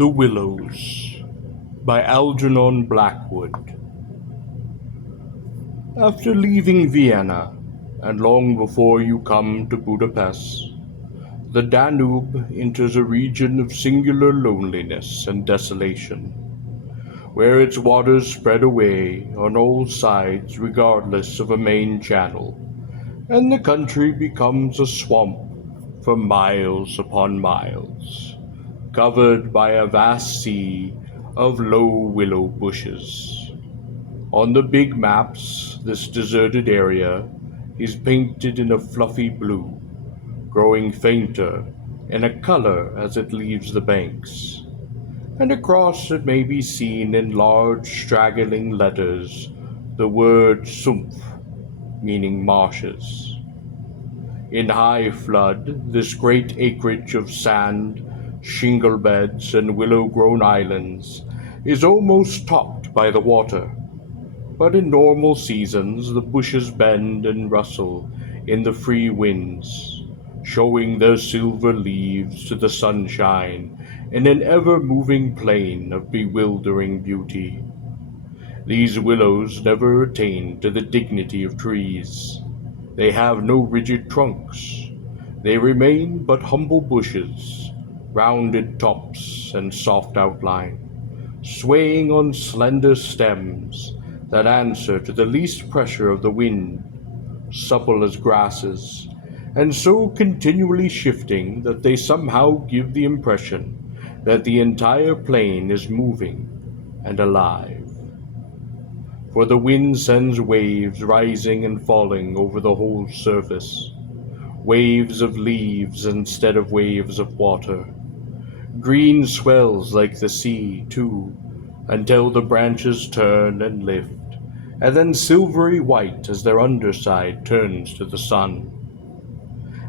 The Willows by Algernon Blackwood. After leaving Vienna, and long before you come to Budapest, the Danube enters a region of singular loneliness and desolation, where its waters spread away on all sides regardless of a main channel, and the country becomes a swamp for miles upon miles, covered by a vast sea of low willow bushes. On the big maps, this deserted area is painted in a fluffy blue, growing fainter in a color as it leaves the banks, and across it may be seen in large straggling letters the word Sumpf, meaning marshes. In high flood, this great acreage of sand, shingle beds, and willow-grown islands is almost topped by the water, but in normal seasons the bushes bend and rustle in the free winds, showing their silver leaves to the sunshine in an ever-moving plain of bewildering beauty. These willows never attain to the dignity of trees. They have no rigid trunks. They remain but humble bushes, rounded tops and soft outline, swaying on slender stems that answer to the least pressure of the wind, supple as grasses, and so continually shifting that they somehow give the impression that the entire plain is moving and alive. For the wind sends waves rising and falling over the whole surface, waves of leaves instead of waves of water. Green swells like the sea, too, until the branches turn and lift, and then silvery white as their underside turns to the sun.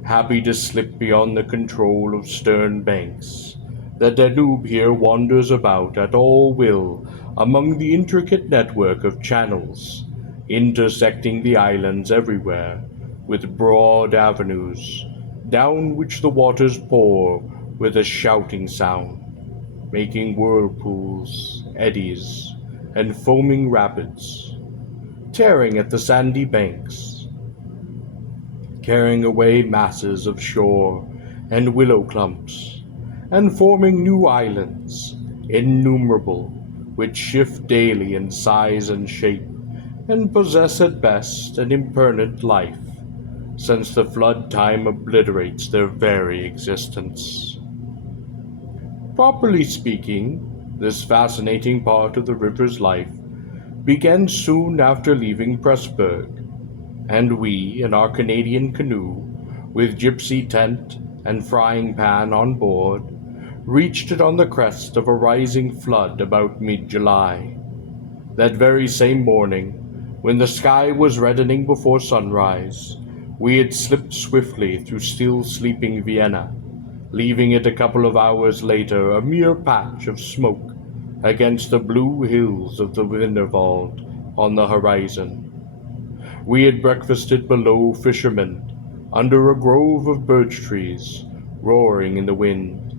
Happy to slip beyond the control of stern banks, the Danube here wanders about at all will among the intricate network of channels, intersecting the islands everywhere with broad avenues, down which the waters pour with a shouting sound, making whirlpools, eddies, and foaming rapids, tearing at the sandy banks, carrying away masses of shore and willow clumps, and forming new islands, innumerable, which shift daily in size and shape, and possess at best an impermanent life, since the flood time obliterates their very existence. Properly speaking, this fascinating part of the river's life began soon after leaving Pressburg, and we, in our Canadian canoe, with gypsy tent and frying pan on board, reached it on the crest of a rising flood about mid-July. That very same morning, when the sky was reddening before sunrise, we had slipped swiftly through still sleeping Vienna, leaving it a couple of hours later a mere patch of smoke against the blue hills of the Wienerwald on the horizon. We had breakfasted below Fishermen, under a grove of birch trees, roaring in the wind,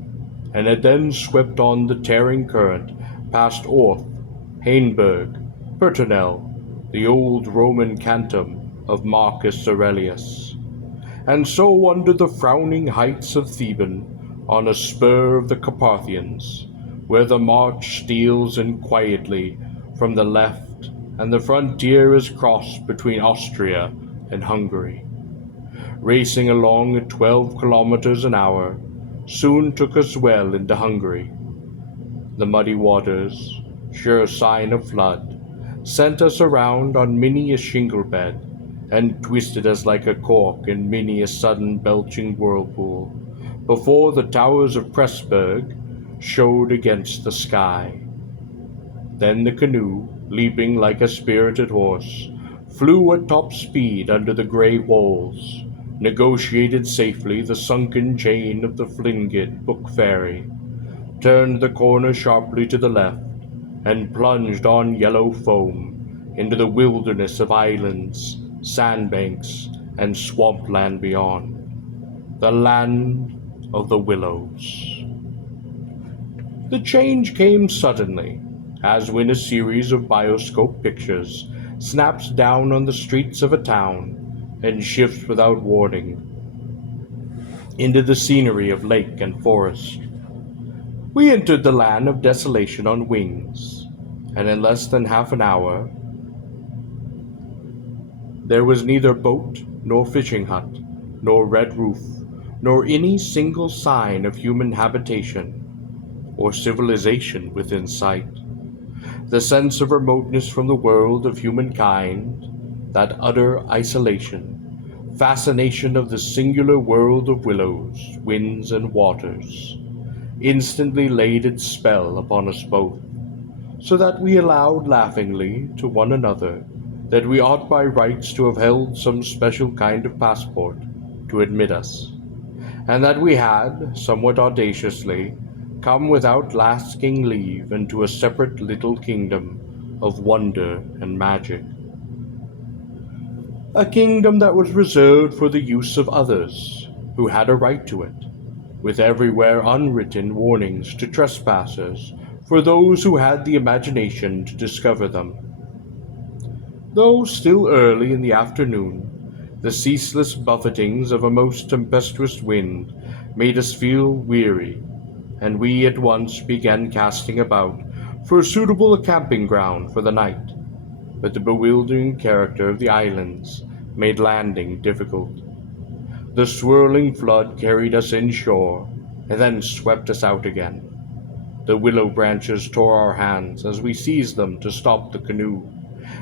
and had then swept on the tearing current past Orth, Hainburg, Pertonel, the old Roman canton of Marcus Aurelius, and so under the frowning heights of Theban, on a spur of the Carpathians, where the march steals in quietly from the left, and the frontier is crossed between Austria and Hungary. Racing along at 12 kilometers an hour, soon took us well into Hungary. The muddy waters, sure sign of flood, sent us around on many a shingle bed, and twisted us like a cork in many a sudden belching whirlpool, before the towers of Pressburg showed against the sky. Then the canoe, leaping like a spirited horse, flew at top speed under the grey walls, negotiated safely the sunken chain of the Flingit Book Ferry, turned the corner sharply to the left, and plunged on yellow foam into the wilderness of islands, sandbanks, and swampland beyond, the land of the Willows. The change came suddenly, as when a series of bioscope pictures snaps down on the streets of a town and shifts without warning into the scenery of lake and forest. We entered the land of desolation on wings, and in less than half an hour there was neither boat, nor fishing hut, nor red roof, nor any single sign of human habitation or civilization within sight. The sense of remoteness from the world of humankind, that utter isolation, fascination of the singular world of willows, winds, and waters, instantly laid its spell upon us both, so that we allowed laughingly to one another that we ought by rights to have held some special kind of passport to admit us, and that we had, somewhat audaciously, come without asking leave into a separate little kingdom of wonder and magic. A kingdom that was reserved for the use of others who had a right to it, with everywhere unwritten warnings to trespassers for those who had the imagination to discover them. Though still early in the afternoon, the ceaseless buffetings of a most tempestuous wind made us feel weary, and we at once began casting about for a suitable camping ground for the night. But the bewildering character of the islands made landing difficult. The swirling flood carried us inshore, and then swept us out again. The willow branches tore our hands as we seized them to stop the canoe,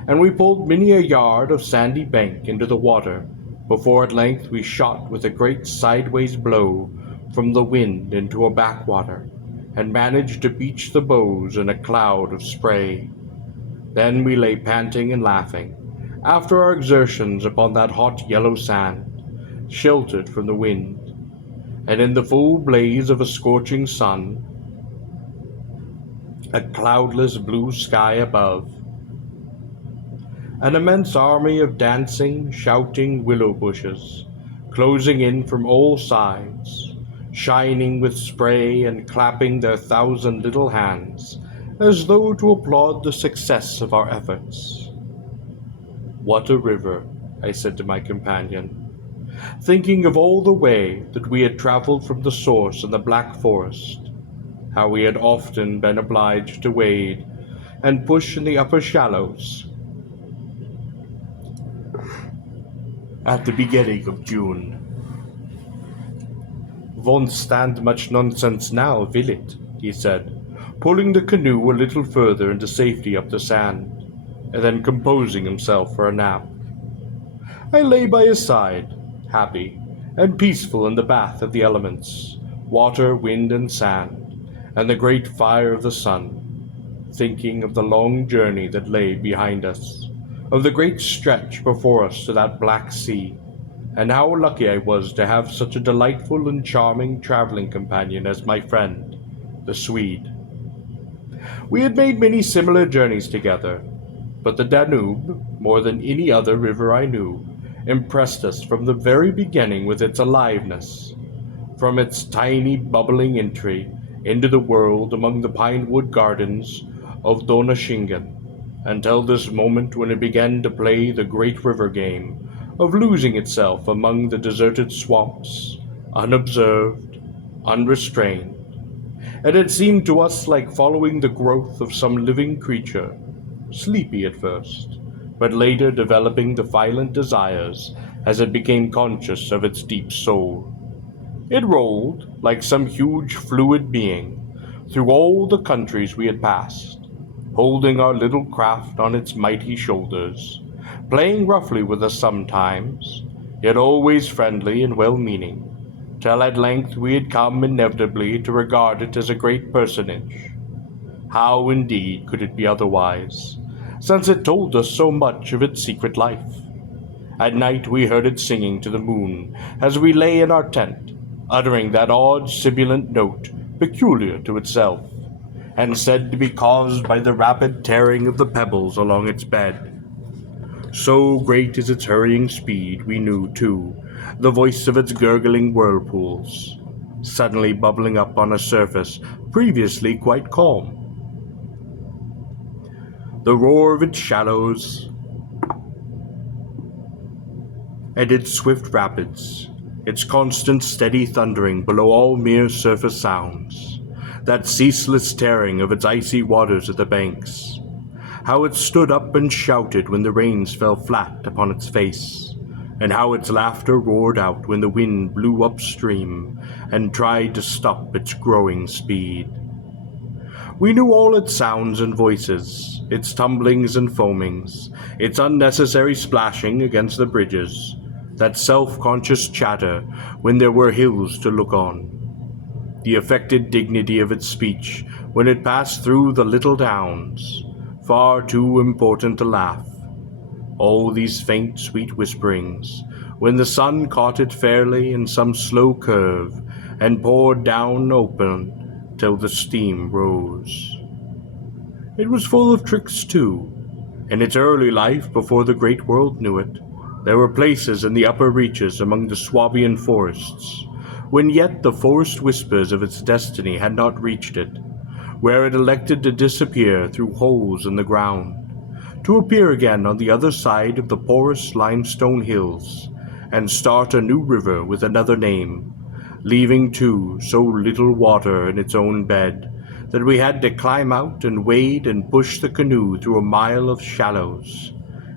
and we pulled many a yard of sandy bank into the water before at length we shot with a great sideways blow from the wind into a backwater, and managed to beach the bows in a cloud of spray. Then we lay panting and laughing, after our exertions upon that hot yellow sand, sheltered from the wind, and in the full blaze of a scorching sun, a cloudless blue sky above, an immense army of dancing, shouting willow bushes, closing in from all sides, shining with spray and clapping their thousand little hands, as though to applaud the success of our efforts. "What a river," I said to my companion, thinking of all the way that we had travelled from the source in the Black Forest, how we had often been obliged to wade and push in the upper shallows at the beginning of June. "Won't stand much nonsense now, will it?" he said, pulling the canoe a little further into safety up the sand, and then composing himself for a nap. I lay by his side, happy and peaceful in the bath of the elements, water, wind, and sand, and the great fire of the sun, thinking of the long journey that lay behind us, of the great stretch before us to that black sea, and how lucky I was to have such a delightful and charming traveling companion as my friend, the Swede. We had made many similar journeys together, but the Danube, more than any other river I knew, impressed us from the very beginning with its aliveness, from its tiny bubbling entry into the world among the pine-wood gardens of Donaueschingen, until this moment when it began to play the great river game of losing itself among the deserted swamps, unobserved, unrestrained. It had seemed to us like following the growth of some living creature, sleepy at first, but later developing the violent desires as it became conscious of its deep soul. It rolled, like some huge fluid being, through all the countries we had passed, holding our little craft on its mighty shoulders, playing roughly with us sometimes, yet always friendly and well-meaning, till at length we had come inevitably to regard it as a great personage. How, indeed, could it be otherwise, since it told us so much of its secret life? At night we heard it singing to the moon as we lay in our tent, uttering that odd sibilant note peculiar to itself, and said to be caused by the rapid tearing of the pebbles along its bed. So great is its hurrying speed, we knew, too, the voice of its gurgling whirlpools. suddenly bubbling up on a surface previously quite calm. The roar of its shallows and its swift rapids, its constant steady thundering below all mere surface sounds, that ceaseless tearing of its icy waters at the banks, how it stood up and shouted when the rains fell flat upon its face, and how its laughter roared out when the wind blew upstream and tried to stop its growing speed. We knew all its sounds and voices, its tumblings and foamings, its unnecessary splashing against the bridges, that self-conscious chatter when there were hills to look on, the affected dignity of its speech when it passed through the little towns, far too important to laugh. All these faint, sweet whisperings, when the sun caught it fairly in some slow curve and poured down open till the steam rose. It was full of tricks, too. In its early life, before the great world knew it, there were places in the upper reaches among the Swabian forests, when yet the forest whispers of its destiny had not reached it, where it elected to disappear through holes in the ground, to appear again on the other side of the porous limestone hills, and start a new river with another name, leaving too so little water in its own bed that we had to climb out and wade and push the canoe through a mile of shallows,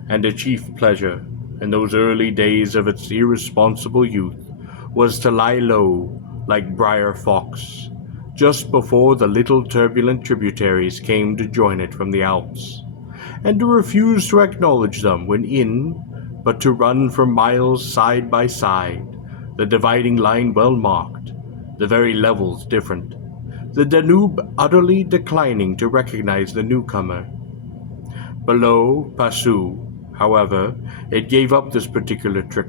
and a chief pleasure in those early days of its irresponsible youth was to lie low like Briar Fox, just before the little turbulent tributaries came to join it from the Alps, and to refuse to acknowledge them when in, but to run for miles side by side, the dividing line well marked, the very levels different, the Danube utterly declining to recognize the newcomer. Below Passau, however, it gave up this particular trick,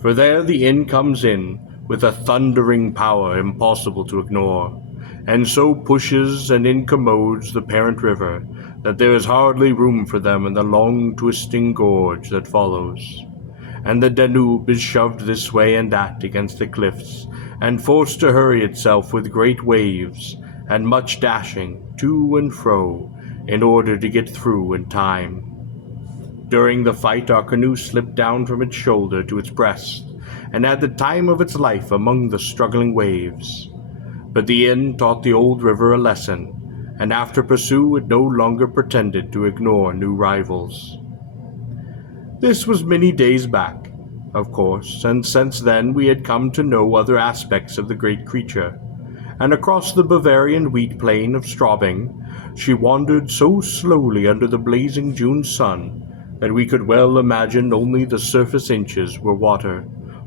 for there the inn comes in with a thundering power impossible to ignore, and so pushes and incommodes the parent river that there is hardly room for them in the long twisting gorge that follows, and the Danube is shoved this way and that against the cliffs, and forced to hurry itself with great waves and much dashing to and fro in order to get through in time. During the fight our canoe slipped down from its shoulder to its breast, and had the time of its life among the struggling waves. But the inn taught the old river a lesson, and after Passau it no longer pretended to ignore new rivals. This was many days back, of course, and since then we had come to know other aspects of the great creature, and across the Bavarian wheat plain of Straubing she wandered so slowly under the blazing June sun that we could well imagine only the surface inches were water,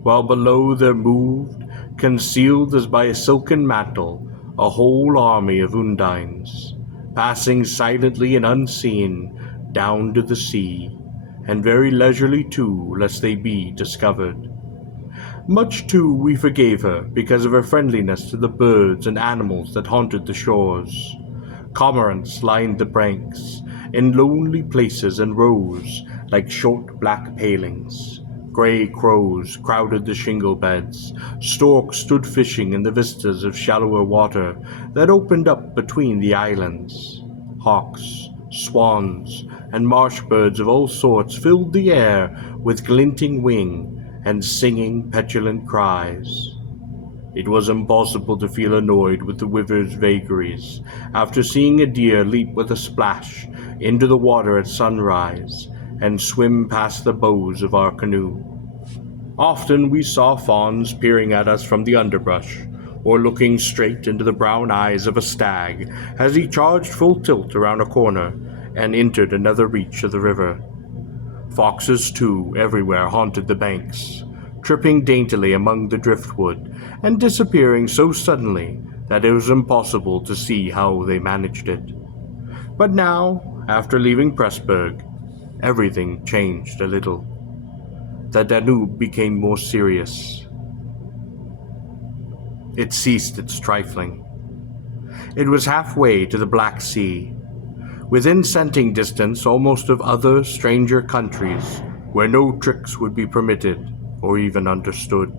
while below there moved, concealed as by a silken mantle, a whole army of undines, passing silently and unseen down to the sea, and very leisurely too, lest they be discovered. Much too we forgave her because of her friendliness to the birds and animals that haunted the shores. Cormorants lined the banks in lonely places and rows like short black palings. Grey crows crowded the shingle beds. Storks stood fishing in the vistas of shallower water that opened up between the islands. Hawks, swans, and marsh birds of all sorts filled the air with glinting wing and singing petulant cries. It was impossible to feel annoyed with the river's vagaries after seeing a deer leap with a splash into the water at sunrise and swim past the bows of our canoe. Often we saw fawns peering at us from the underbrush, or looking straight into the brown eyes of a stag as he charged full tilt around a corner and entered another reach of the river. Foxes, too, everywhere haunted the banks, tripping daintily among the driftwood and disappearing so suddenly that it was impossible to see how they managed it. But now, after leaving Pressburg, everything changed a little. The Danube became more serious. It ceased its trifling. It was halfway to the Black Sea, within scenting distance almost of other, stranger countries where no tricks would be permitted or even understood.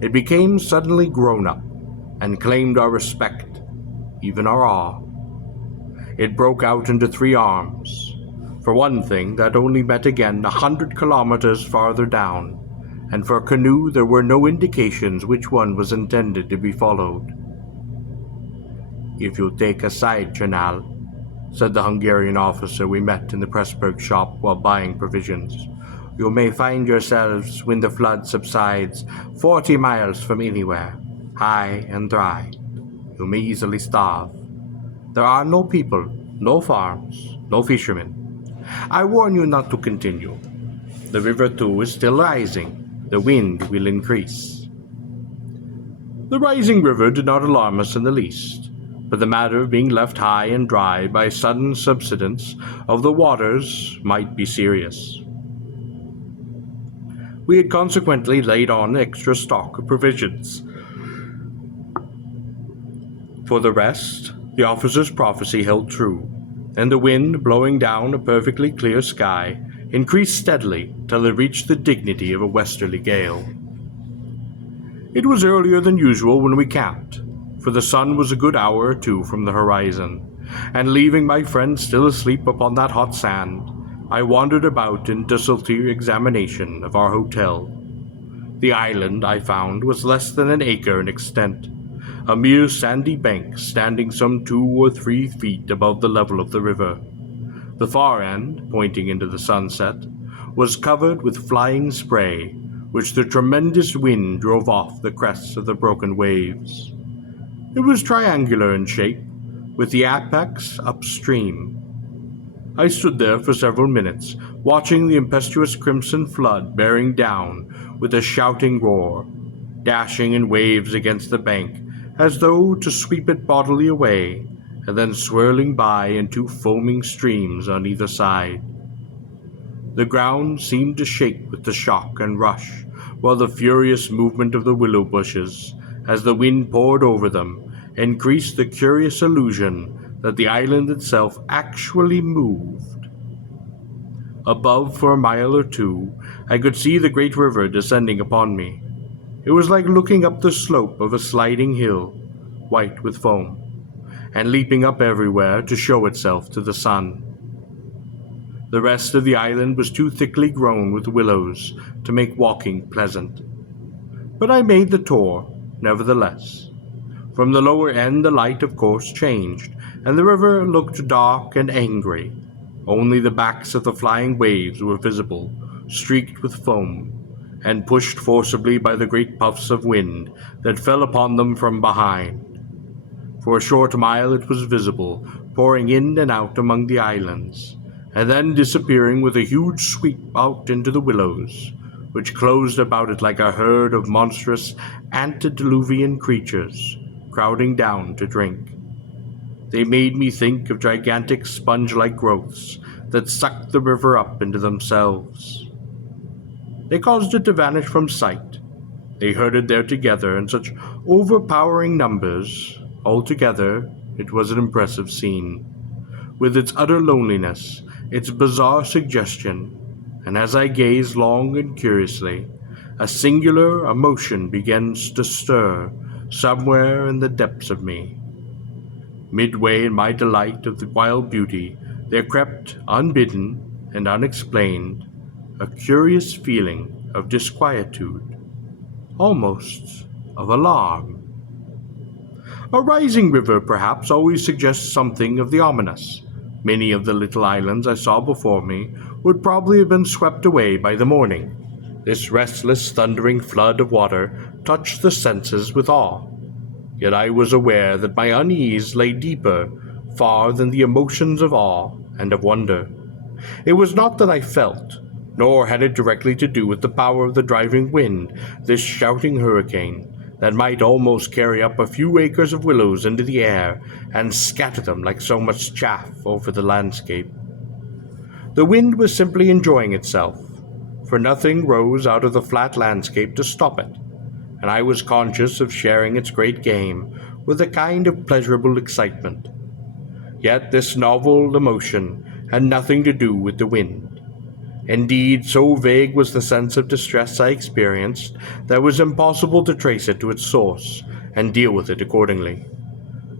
It became suddenly grown up, and claimed our respect, even our awe. It broke out into three arms. For one thing, that only met again 100 kilometers farther down, and for a canoe there were no indications which one was intended to be followed. "If you take a side channel," said the Hungarian officer we met in the Pressburg shop while buying provisions, "you may find yourselves, when the flood subsides, 40 miles from anywhere, high and dry. You may easily starve. There are no people, no farms, no fishermen. I warn you not to continue. The river, too, is still rising. The wind will increase." The rising river did not alarm us in the least, but the matter of being left high and dry by sudden subsidence of the waters might be serious. We had consequently laid on an extra stock of provisions. For the rest, the officer's prophecy held true, and the wind, blowing down a perfectly clear sky, increased steadily till it reached the dignity of a westerly gale. It was earlier than usual when we camped, for the sun was a good hour or two from the horizon, and leaving my friend still asleep upon that hot sand, I wandered about in desultory examination of our hotel. The island, I found, was less than an acre in extent, a mere sandy bank standing some 2 or 3 feet above the level of the river. The far end, pointing into the sunset, was covered with flying spray, which the tremendous wind drove off the crests of the broken waves. It was triangular in shape, with the apex upstream. I stood there for several minutes, watching the impetuous crimson flood bearing down with a shouting roar, dashing in waves against the bank as though to sweep it bodily away, and then swirling by in 2 foaming streams on either side. The ground seemed to shake with the shock and rush, while the furious movement of the willow bushes, as the wind poured over them, increased the curious illusion that the island itself actually moved. Above, for a mile or 2, I could see the great river descending upon me. It was like looking up the slope of a sliding hill, white with foam, and leaping up everywhere to show itself to the sun. The rest of the island was too thickly grown with willows to make walking pleasant. But I made the tour, nevertheless. From the lower end the light, of course, changed, and the river looked dark and angry. Only the backs of the flying waves were visible, streaked with foam, and pushed forcibly by the great puffs of wind that fell upon them from behind. For a short mile it was visible, pouring in and out among the islands, and then disappearing with a huge sweep out into the willows, which closed about it like a herd of monstrous antediluvian creatures, crowding down to drink. They made me think of gigantic sponge-like growths that sucked the river up into themselves. They caused it to vanish from sight. They herded there together in such overpowering numbers. Altogether, it was an impressive scene, with its utter loneliness, its bizarre suggestion, and as I gazed long and curiously, a singular emotion begins to stir somewhere in the depths of me. Midway in my delight of the wild beauty, there crept, unbidden and unexplained, a curious feeling of disquietude, almost of alarm. A rising river, perhaps, always suggests something of the ominous. Many of the little islands I saw before me would probably have been swept away by the morning. This restless, thundering flood of water touched the senses with awe. Yet I was aware that my unease lay deeper far than the emotions of awe and of wonder. It was not that I felt, nor had it directly to do with the power of the driving wind, this shouting hurricane, that might almost carry up a few acres of willows into the air and scatter them like so much chaff over the landscape. The wind was simply enjoying itself, for nothing rose out of the flat landscape to stop it, and I was conscious of sharing its great game with a kind of pleasurable excitement. Yet this novel emotion had nothing to do with the wind. Indeed, so vague was the sense of distress I experienced that it was impossible to trace it to its source, and deal with it accordingly,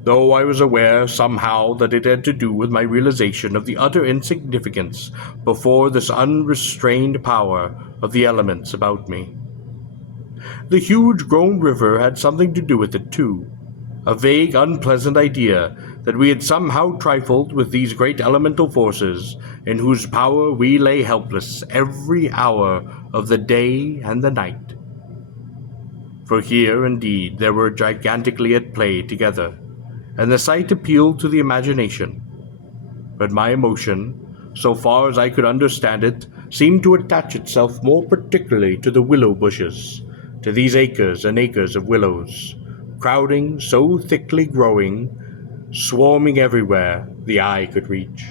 though I was aware somehow that it had to do with my realization of the utter insignificance before this unrestrained power of the elements about me. The huge grown river had something to do with it too, a vague, unpleasant idea that we had somehow trifled with these great elemental forces in whose power we lay helpless every hour of the day and the night. For here, indeed, they were gigantically at play together, and the sight appealed to the imagination. But my emotion, so far as I could understand it, seemed to attach itself more particularly to the willow bushes, to these acres and acres of willows, crowding, so thickly growing, swarming everywhere the eye could reach,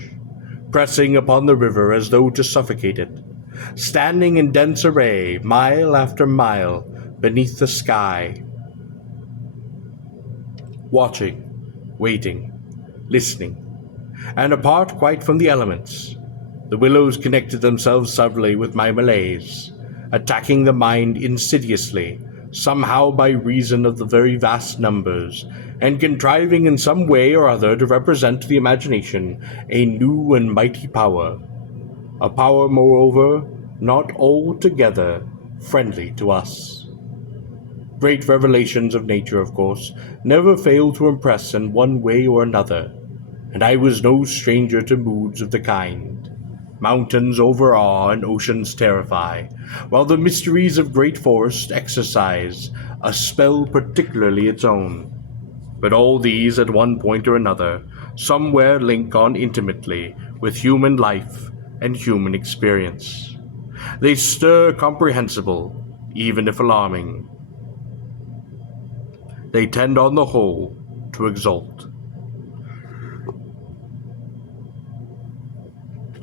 pressing upon the river as though to suffocate it, standing in dense array, mile after mile, beneath the sky, watching, waiting, listening, and apart quite from the elements. The willows connected themselves subtly with my malaise, attacking the mind insidiously, somehow by reason of the very vast numbers, and contriving in some way or other to represent to the imagination a new and mighty power, a power, moreover, not altogether friendly to us. Great revelations of nature, of course, never fail to impress in one way or another, and I was no stranger to moods of the kind. Mountains overawe and oceans terrify, while the mysteries of great forests exercise a spell particularly its own. But all these, at one point or another, somewhere link on intimately with human life and human experience. They stir comprehensible, even if alarming. They tend on the whole to exalt.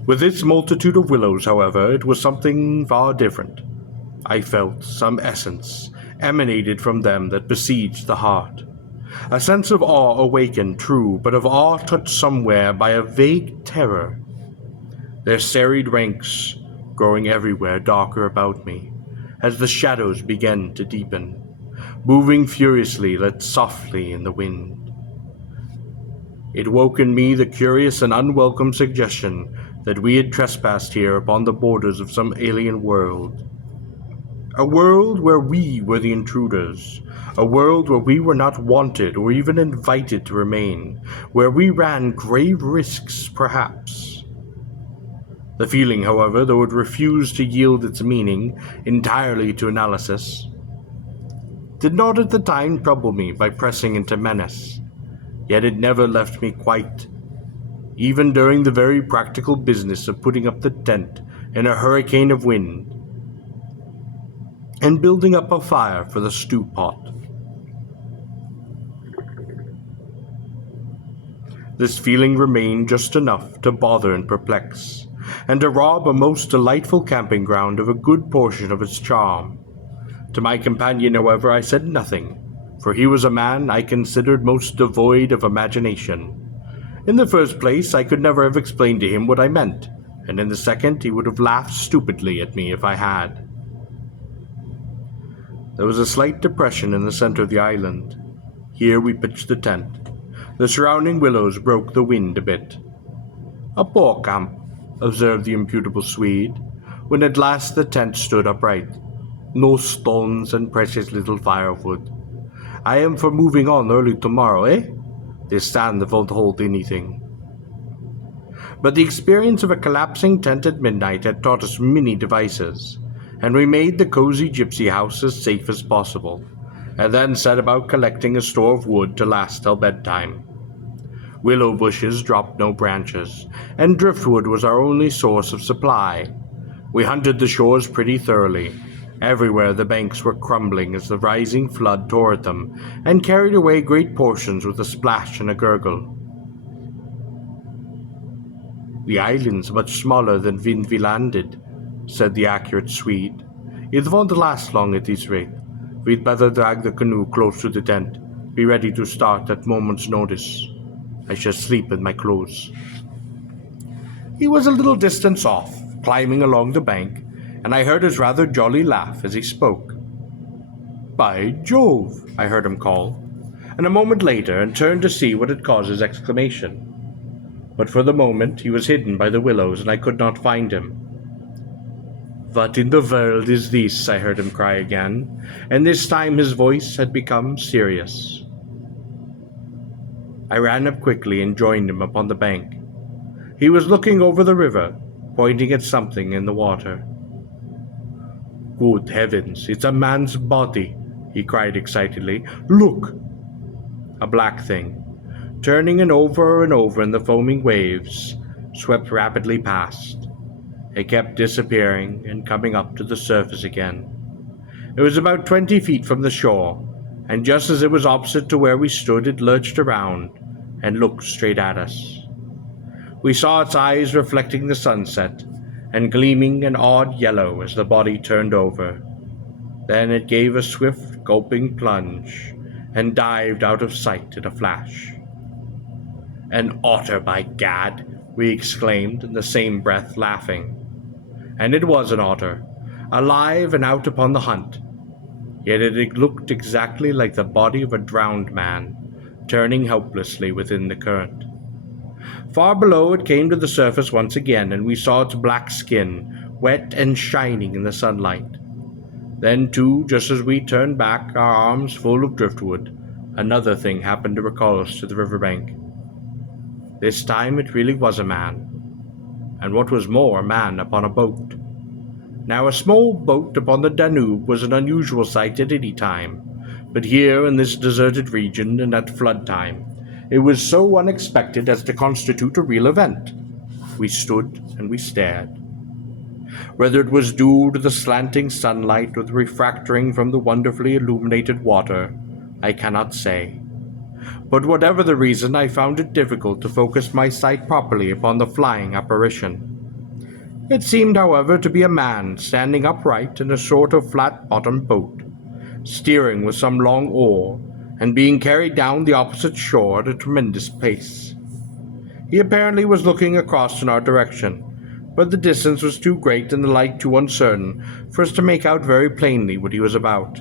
With its multitude of willows, however, it was something far different. I felt some essence emanated from them that besieged the heart. A sense of awe awakened, true, but of awe touched somewhere by a vague terror. Their serried ranks growing everywhere darker about me, as the shadows began to deepen, moving furiously yet softly in the wind. It woke in me the curious and unwelcome suggestion that we had trespassed here upon the borders of some alien world. A world where we were the intruders, a world where we were not wanted or even invited to remain, where we ran grave risks, perhaps. The feeling, however, though it refused to yield its meaning entirely to analysis, did not at the time trouble me by pressing into menace, yet it never left me quite, even during the very practical business of putting up the tent in a hurricane of wind and building up a fire for the stew pot. This feeling remained just enough to bother and perplex, and to rob a most delightful camping ground of a good portion of its charm. To my companion, however, I said nothing, for he was a man I considered most devoid of imagination. In the first place, I could never have explained to him what I meant, and in the second, he would have laughed stupidly at me if I had. There was a slight depression in the center of the island. Here we pitched the tent. The surrounding willows broke the wind a bit. "A poor camp," observed the imputable Swede, when at last the tent stood upright. "No stones and precious little firewood. I am for moving on early tomorrow, eh? This stand won't hold anything." But the experience of a collapsing tent at midnight had taught us many devices, and we made the cozy gypsy house as safe as possible, and then set about collecting a store of wood to last till bedtime. Willow bushes dropped no branches, and driftwood was our only source of supply. We hunted the shores pretty thoroughly. Everywhere the banks were crumbling as the rising flood tore at them, and carried away great portions with a splash and a gurgle. "The island's much smaller than when we landed," said the accurate Swede. "It won't last long at this rate. We'd better drag the canoe close to the tent, be ready to start at moment's notice. I shall sleep in my clothes." He was a little distance off, climbing along the bank, and I heard his rather jolly laugh as he spoke. "By Jove!" I heard him call. and a moment later and turned to see what had caused his exclamation. But for the moment he was hidden by the willows, and I could not find him. "What in the world is this?" I heard him cry again, and this time his voice had become serious. I ran up quickly and joined him upon the bank. He was looking over the river, pointing at something in the water. "Good heavens, it's a man's body!" he cried excitedly. "Look!" A black thing, turning and over in the foaming waves, swept rapidly past. It kept disappearing and coming up to the surface again. It was about 20 feet from the shore, and just as it was opposite to where we stood, it lurched around and looked straight at us. We saw its eyes reflecting the sunset and gleaming an odd yellow as the body turned over. Then it gave a swift, gulping plunge and dived out of sight in a flash. "An otter, by gad!" we exclaimed in the same breath, laughing. And it was an otter, alive and out upon the hunt. Yet it looked exactly like the body of a drowned man, turning helplessly within the current. Far below it came to the surface once again, and we saw its black skin, wet and shining in the sunlight. Then, too, just as we turned back, our arms full of driftwood, another thing happened to recall us to the riverbank. This time it really was a man, and what was more, a man upon a boat. Now, a small boat upon the Danube was an unusual sight at any time, but here in this deserted region and at flood time, it was so unexpected as to constitute a real event. We stood and we stared. Whether it was due to the slanting sunlight or the refracting from the wonderfully illuminated water, I cannot say. But whatever the reason, I found it difficult to focus my sight properly upon the flying apparition. It seemed, however, to be a man standing upright in a sort of flat-bottomed boat, steering with some long oar, and being carried down the opposite shore at a tremendous pace. He apparently was looking across in our direction, but the distance was too great and the light too uncertain for us to make out very plainly what he was about.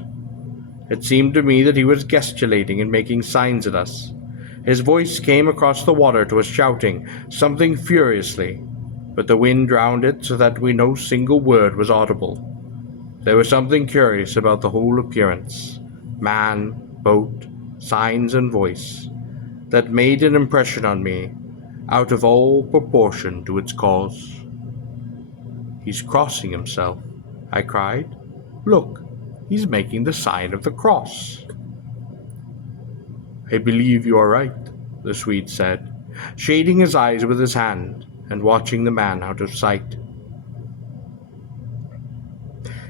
It seemed to me that he was gesticulating and making signs at us. His voice came across the water to us shouting something furiously, but the wind drowned it so that no single word was audible. There was something curious about the whole appearance, man, boat, signs, and voice, that made an impression on me out of all proportion to its cause. "He's crossing himself," I cried. "Look, he's making the sign of the cross." "I believe you are right," the Swede said, shading his eyes with his hand and watching the man out of sight.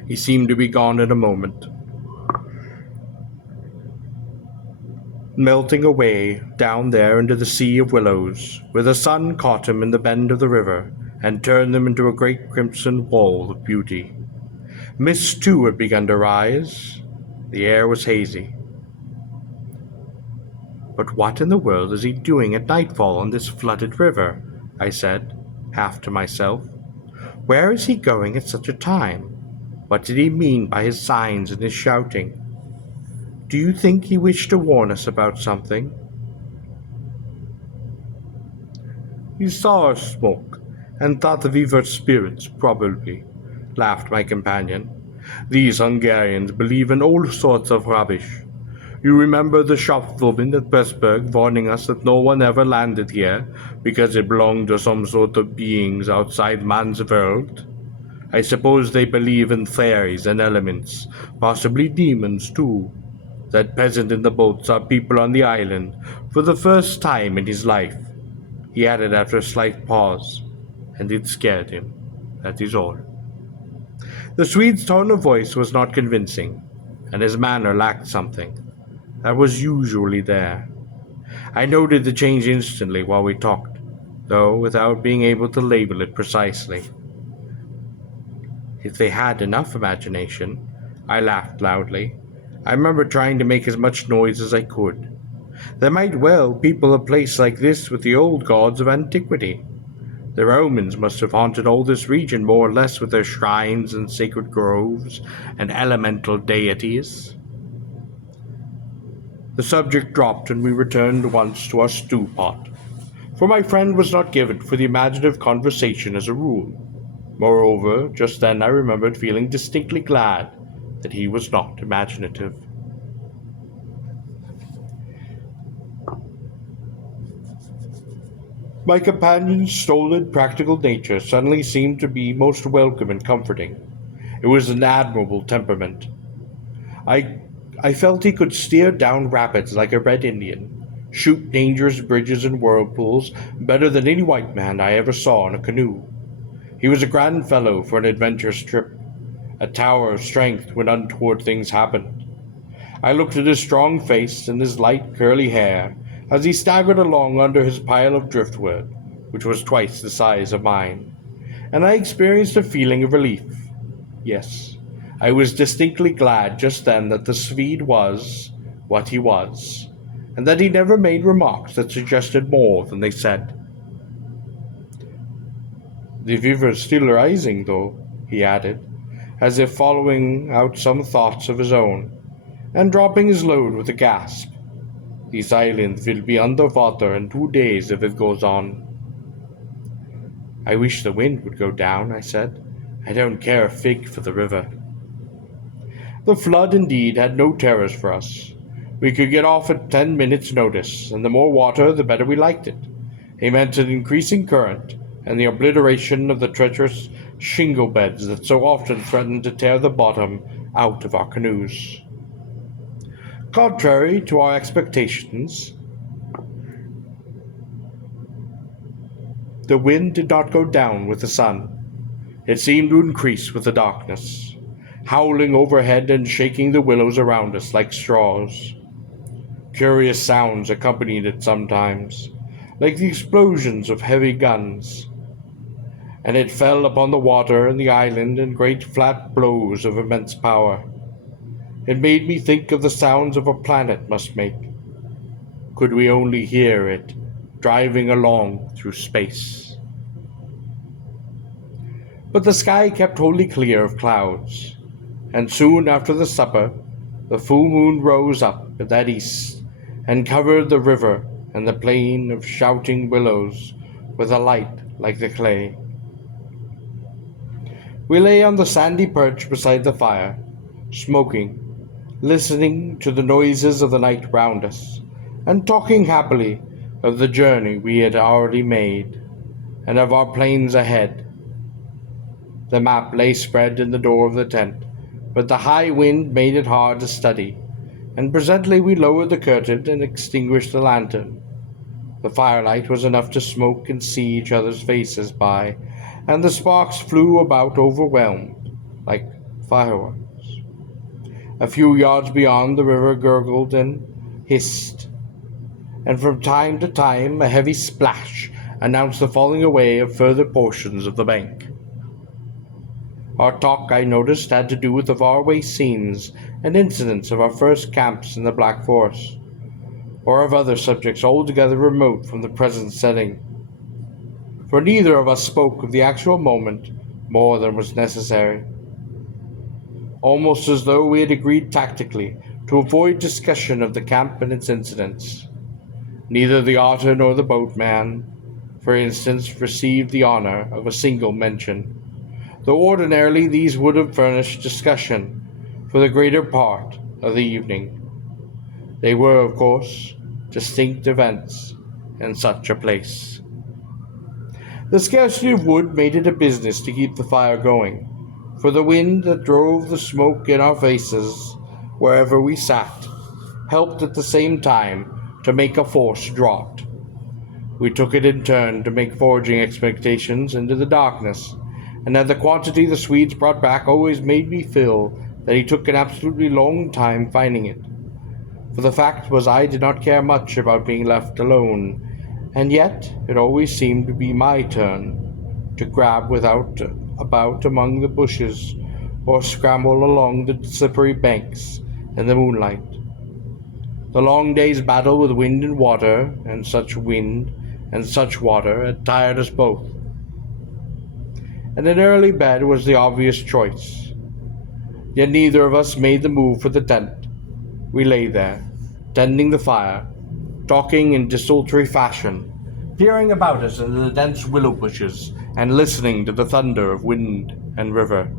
He seemed to be gone in a moment, melting away down there into the sea of willows, where the sun caught him in the bend of the river and turned them into a great crimson wall of beauty. Mist, too, had begun to rise. The air was hazy. "But what in the world is he doing at nightfall on this flooded river?" I said, half to myself. "Where is he going at such a time? What did he mean by his signs and his shouting? Do you think he wished to warn us about something?" "He saw us smoke, and thought that we were spirits, probably," laughed my companion. "These Hungarians believe in all sorts of rubbish. You remember the shopwoman at Pressburg warning us that no one ever landed here because it belonged to some sort of beings outside man's world? I suppose they believe in fairies and elements, possibly demons too. That peasant in the boat saw people on the island for the first time in his life," he added after a slight pause, "and it scared him. That is all." The Swede's tone of voice was not convincing, and his manner lacked something that was usually there. I noted the change instantly while we talked, though without being able to label it precisely. If they had enough imagination, I laughed loudly. I remember trying to make as much noise as I could. They might well people a place like this with the old gods of antiquity. The Romans must have haunted all this region more or less with their shrines and sacred groves and elemental deities. The subject dropped, and we returned once to our stew pot, for my friend was not given for the imaginative conversation as a rule. Moreover, just then I remembered feeling distinctly glad that he was not imaginative. My companion's stolid, practical nature suddenly seemed to be most welcome and comforting. It was an admirable temperament. I, I felt he could steer down rapids like a red Indian, shoot dangerous bridges and whirlpools better than any white man I ever saw in a canoe. He was a grand fellow for an adventurous trip, a tower of strength when untoward things happened. I looked at his strong face and his light curly hair as he staggered along under his pile of driftwood, which was twice the size of mine, and I experienced a feeling of relief. Yes, I was distinctly glad just then that the Swede was what he was, and that he never made remarks that suggested more than they said. "The fever's still rising, though," he added, as if following out some thoughts of his own, and dropping his load with a gasp. "This island will be under water in 2 days if it goes on." "I wish the wind would go down," I said. "I don't care a fig for the river." The flood, indeed, had no terrors for us. We could get off at 10 minutes' notice, and the more water the better we liked it. It meant an increasing current, and the obliteration of the treacherous shingle beds that so often threatened to tear the bottom out of our canoes. Contrary to our expectations, the wind did not go down with the sun. It seemed to increase with the darkness, howling overhead and shaking the willows around us like straws. Curious sounds accompanied it sometimes, like the explosions of heavy guns, and it fell upon the water and the island in great flat blows of immense power. It made me think of the sounds of a planet must make, could we only hear it driving along through space. But the sky kept wholly clear of clouds, and soon after the supper the full moon rose up at that east and covered the river and the plain of shouting willows with a light like the clay. We lay on the sandy perch beside the fire, smoking, listening to the noises of the night round us, and talking happily of the journey we had already made, and of our plans ahead. The map lay spread in the door of the tent, but the high wind made it hard to study, and presently we lowered the curtain and extinguished the lantern. The firelight was enough to smoke and see each other's faces by, and the sparks flew about overwhelmed, like fireworks. A few yards beyond, the river gurgled and hissed, and from time to time a heavy splash announced the falling away of further portions of the bank. Our talk, I noticed, had to do with the faraway scenes and incidents of our first camps in the Black Forest, or of other subjects altogether remote from the present setting, for neither of us spoke of the actual moment more than was necessary, almost as though we had agreed tactically to avoid discussion of the camp and its incidents. Neither the otter nor the boatman, for instance, received the honor of a single mention, though ordinarily these would have furnished discussion for the greater part of the evening. They were, of course, distinct events in such a place. The scarcity of wood made it a business to keep the fire going, for the wind that drove the smoke in our faces wherever we sat helped at the same time to make a force draught. We took it in turn to make foraging expeditions into the darkness, and at the quantity the Swedes brought back always made me feel that he took an absolutely long time finding it. For the fact was I did not care much about being left alone, and yet it always seemed to be my turn to grab about among the bushes or scramble along the slippery banks in the moonlight. The long day's battle with wind and water, and such wind and such water, had tired us both, and an early bed was the obvious choice. Yet neither of us made the move for the tent. We lay there, tending the fire, talking in desultory fashion, peering about us into the dense willow bushes and listening to the thunder of wind and river.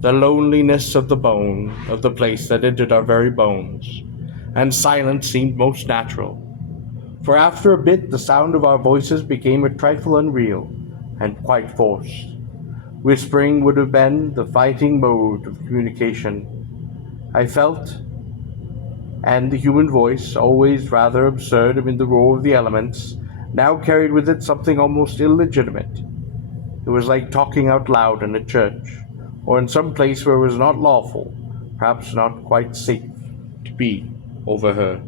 The loneliness of the place that entered our very bones, and silence seemed most natural, for after a bit the sound of our voices became a trifle unreal and quite forced. Whispering would have been the fighting mode of communication, I felt, and the human voice, always rather absurd amid the roar of the elements, now carried with it something almost illegitimate. It was like talking out loud in a church, or in some place where it was not lawful, perhaps not quite safe, to be overheard.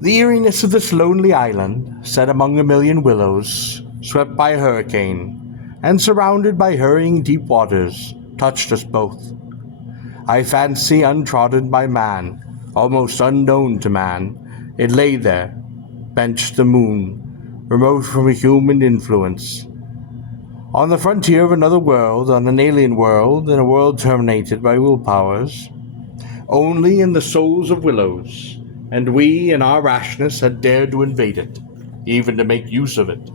The eeriness of this lonely island, set among a million willows, swept by a hurricane, and surrounded by hurrying deep waters, touched us both. I fancy untrodden by man, almost unknown to man, it lay there, benched the moon, remote from a human influence. On the frontier of another world, on an alien world, in a world terminated by willpowers, only in the souls of Willows, and we, in our rashness, had dared to invade it, even to make use of it.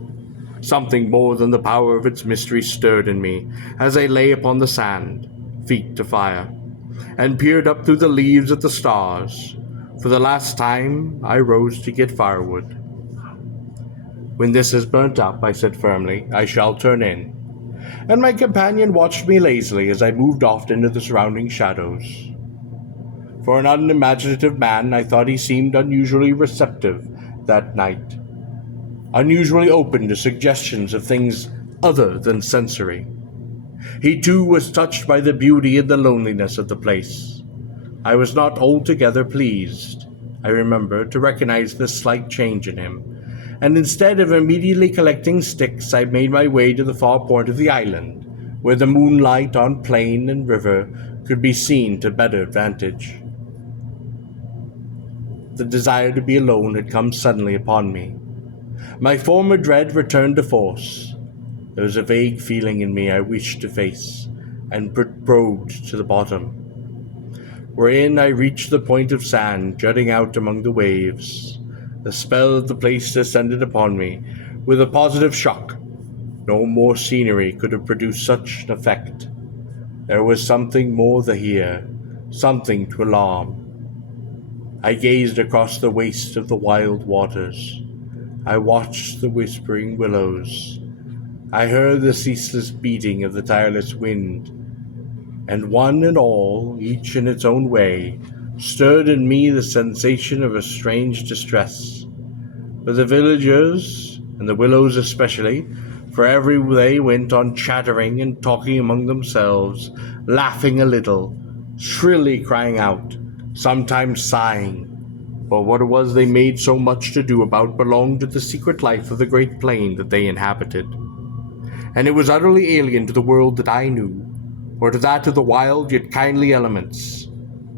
Something more than the power of its mystery stirred in me, as I lay upon the sand, feet to fire, and peered up through the leaves at the stars. For the last time, I rose to get firewood. "When this is burnt up," I said firmly, "I shall turn in." And my companion watched me lazily as I moved off into the surrounding shadows. For an unimaginative man, I thought he seemed unusually receptive that night, unusually open to suggestions of things other than sensory. He too was touched by the beauty and the loneliness of the place. I was not altogether pleased, I remember, to recognize this slight change in him, and instead of immediately collecting sticks, I made my way to the far point of the island, where the moonlight on plain and river could be seen to better advantage. The desire to be alone had come suddenly upon me. My former dread returned to force. There was a vague feeling in me I wished to face, and probed to the bottom, wherein I reached the point of sand jutting out among the waves. The spell of the place descended upon me with a positive shock. No more scenery could have produced such an effect. There was something more here, something to alarm. I gazed across the waste of the wild waters. I watched the whispering willows. I heard the ceaseless beating of the tireless wind, and one and all, each in its own way, stirred in me the sensation of a strange distress. But the villagers, and the willows especially, for every they went on chattering and talking among themselves, laughing a little, shrilly crying out, sometimes sighing. But what it was they made so much to do about belonged to the secret life of the great plain that they inhabited. And it was utterly alien to the world that I knew, or to that of the wild yet kindly elements.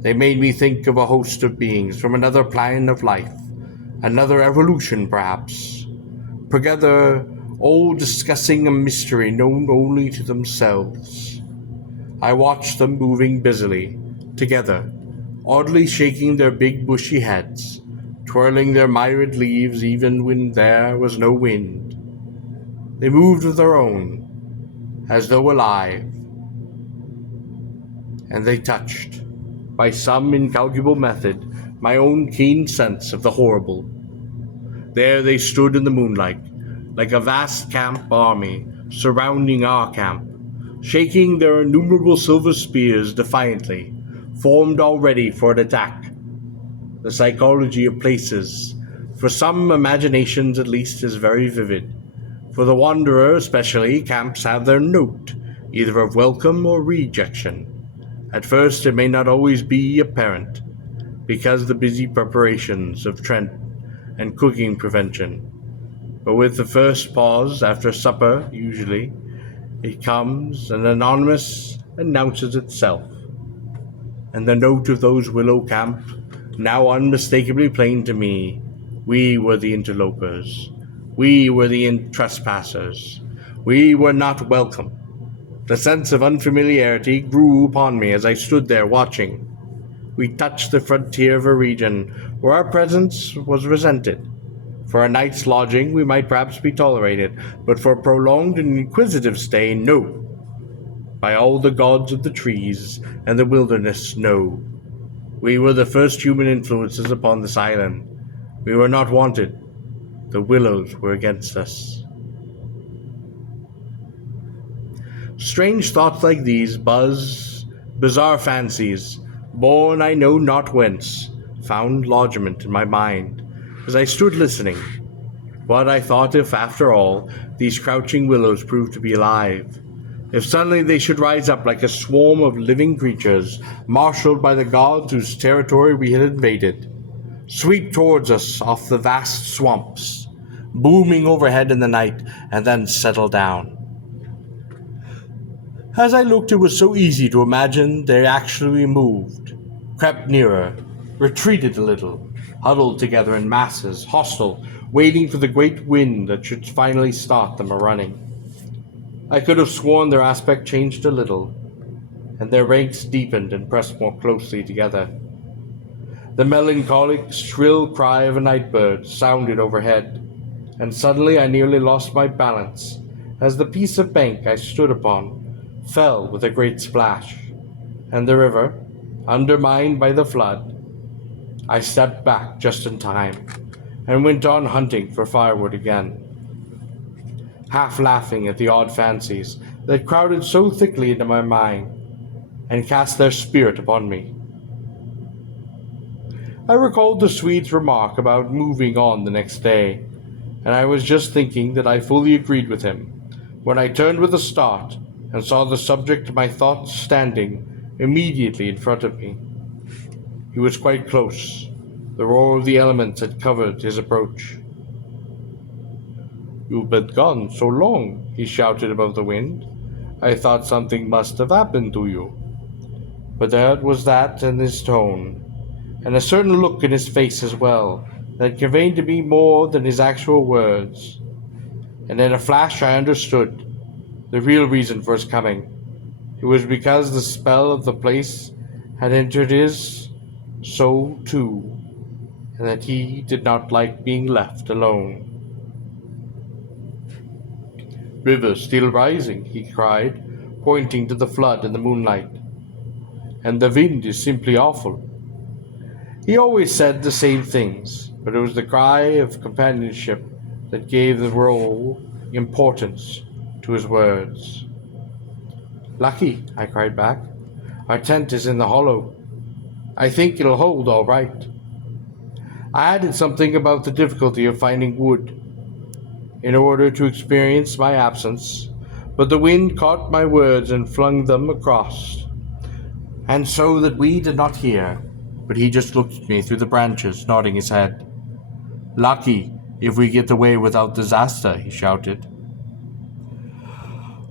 They made me think of a host of beings from another plane of life, another evolution perhaps, together all discussing a mystery known only to themselves. I watched them moving busily, together, oddly shaking their big bushy heads, twirling their myriad leaves even when there was no wind. They moved of their own, as though alive, and they touched, by some incalculable method, my own keen sense of the horrible. There they stood in the moonlight, like a vast camp army surrounding our camp, shaking their innumerable silver spears defiantly, formed already for an attack. The psychology of places, for some imaginations at least, is very vivid. For the wanderer especially, camps have their note, either of welcome or rejection. At first it may not always be apparent, because the busy preparations of Trent and cooking prevention. But with the first pause after supper, usually, it comes and anonymous announces itself. And the note of those willow camp, now unmistakably plain to me, we were the interlopers. We were the trespassers. We were not welcome. The sense of unfamiliarity grew upon me as I stood there watching. We touched the frontier of a region where our presence was resented. For a night's lodging we might perhaps be tolerated, but for a prolonged and inquisitive stay, no. By all the gods of the trees and the wilderness, no. We were the first human influences upon this island. We were not wanted. The Willows were against us. Strange thoughts like these, bizarre fancies, born I know not whence, found lodgment in my mind as I stood listening. What I thought if, after all, these crouching willows proved to be alive? If suddenly they should rise up like a swarm of living creatures, marshaled by the gods whose territory we had invaded, sweep towards us off the vast swamps, booming overhead in the night, and then settle down. As I looked, it was so easy to imagine they actually moved, crept nearer, retreated a little, huddled together in masses, hostile, waiting for the great wind that should finally start them a-running. I could have sworn their aspect changed a little, and their ranks deepened and pressed more closely together. The melancholic, shrill cry of a night bird sounded overhead, and suddenly I nearly lost my balance as the piece of bank I stood upon fell with a great splash, and the river, undermined by the flood. I stepped back just in time, and went on hunting for firewood again, half laughing at the odd fancies that crowded so thickly into my mind, and cast their spirit upon me. I recalled the Swede's remark about moving on the next day, and I was just thinking that I fully agreed with him, when I turned with a start and saw the subject of my thoughts standing immediately in front of me. He was quite close. The roar of the elements had covered his approach. "You've been gone so long," he shouted above the wind. "I thought something must have happened to you." But there was that in his tone, and a certain look in his face as well, that conveyed to me more than his actual words. And in a flash I understood the real reason for his coming. It was because the spell of the place had entered his soul too, and that he did not like being left alone. "River still rising," he cried, pointing to the flood in the moonlight. "And the wind is simply awful." He always said the same things, but it was the cry of companionship that gave the role importance to his words. "Lucky," I cried back. "Our tent is in the hollow. I think it'll hold all right." I added something about the difficulty of finding wood in order to experience my absence, but the wind caught my words and flung them across, and so that we did not hear, but he just looked at me through the branches, nodding his head. "Lucky if we get away without disaster," he shouted.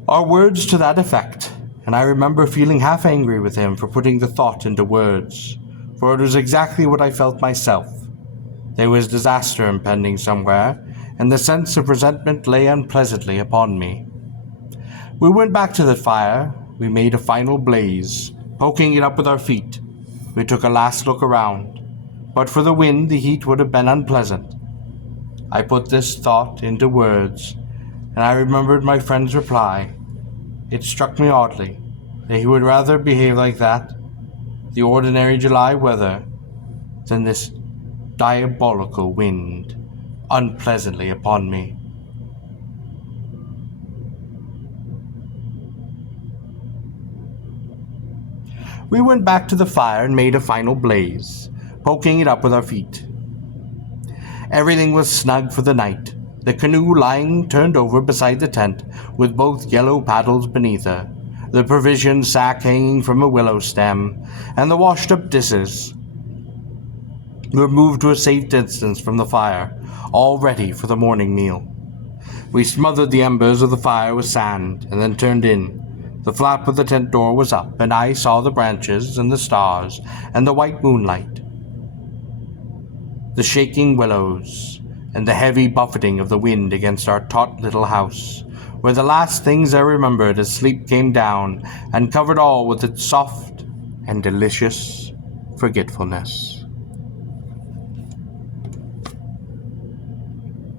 Our words to that effect, and I remember feeling half angry with him for putting the thought into words, for it was exactly what I felt myself. There was disaster impending somewhere, and the sense of resentment lay unpleasantly upon me. We went back to the fire. We made a final blaze, poking it up with our feet. We took a last look around. But for the wind, the heat would have been unpleasant. I put this thought into words, and I remembered my friend's reply. It struck me oddly that he would rather behave like that, the ordinary July weather, than this diabolical wind unpleasantly upon me. We went back to the fire and made a final blaze, poking it up with our feet. Everything was snug for the night, the canoe lying turned over beside the tent with both yellow paddles beneath her, the provision sack hanging from a willow stem, and the washed-up dishes were moved to a safe distance from the fire, all ready for the morning meal. We smothered the embers of the fire with sand, and then turned in. The flap of the tent door was up, and I saw the branches and the stars and the white moonlight, the shaking willows, and the heavy buffeting of the wind against our taut little house, were the last things I remembered as sleep came down and covered all with its soft and delicious forgetfulness.